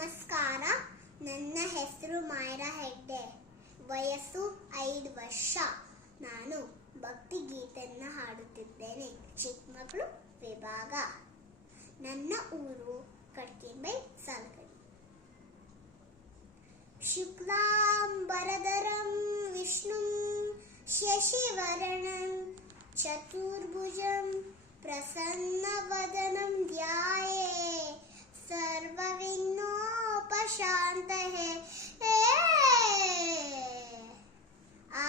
ನಮಸ್ಕಾರ. ನನ್ನ ಹೆಸರು ಮಾಯರಾ ಹೆಗ್ಡೆ. ವಯಸ್ಸು ಐದು ವರ್ಷ. ನಾನು ಭಕ್ತಿ ಗೀತೆಯನ್ನು ಹಾಡುತ್ತಿದ್ದೇನೆ. ಚಿಕ್ಕಮಗಳು ವಿಭಾಗ. ನನ್ನ ಊರು ಕಡ್ತಿಂಬೈ ಸಾಲಕಡಿ ಶುಕ್ಲಾಂಬರಧರಂ, ವಿಷ್ಣು, ಶಶಿವರ್ಣಂ, ಚತುರ್ಭುಜಂ सर्वविघ्नोपशान्तये ए आ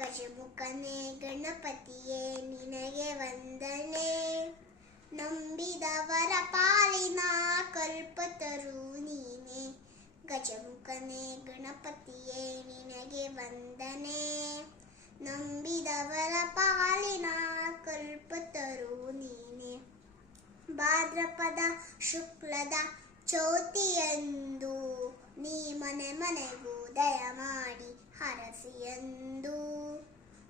ಗಜಮುಖನೇ ಗಣಪತಿಯೇ ನಿನಗೆ ವಂದನೆ ನಂಬಿದವರ ಪಾಲಿನ ಕಲ್ಪತರು ನೀನೆ ಗಜಮುಖನೇ ಗಣಪತಿಯೇ ನಿನಗೆ ವಂದನೆ ಭಾದ್ರಪದ ಶುಕ್ಲದ ಚೌತಿಯಂದು, ನೀ ಮನೆ ಮನೆಗೂ ದಯ ಮಾಡಿ ಹರಸಿಯಂದು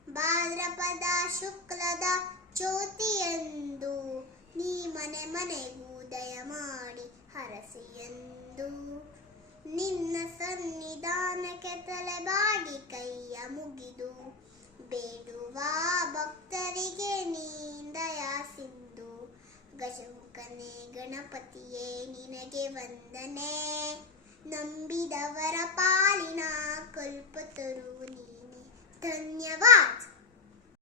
ಭಾದ್ರಪದ ಶುಕ್ಲದ ಚೌತಿಯಂದು, ನೀ ಮನೆ ಮನೆಗೂ ದಯ ಮಾಡಿ ಹರಸಿಯಂದು ನಿನ್ನ ಸನ್ನಿಧಾನಕ್ಕೆ ತಲೆಬಾಗಿ ಕೈಯ ಮುಗಿದು, ಬೇಡುವ ಭಕ್ತರಿಗೆ ನೀ ದಯಾ ಸಿಂಧು ಗಜಮುಖನೇ ಗಣಪತಿಯೇ ನಿನಗೆ ವಂದನೆ. ನಂಬಿದವರ ಪಾಲಿನ ಕಲ್ಪತರು ನೀನೆ. ಧನ್ಯವಾದ.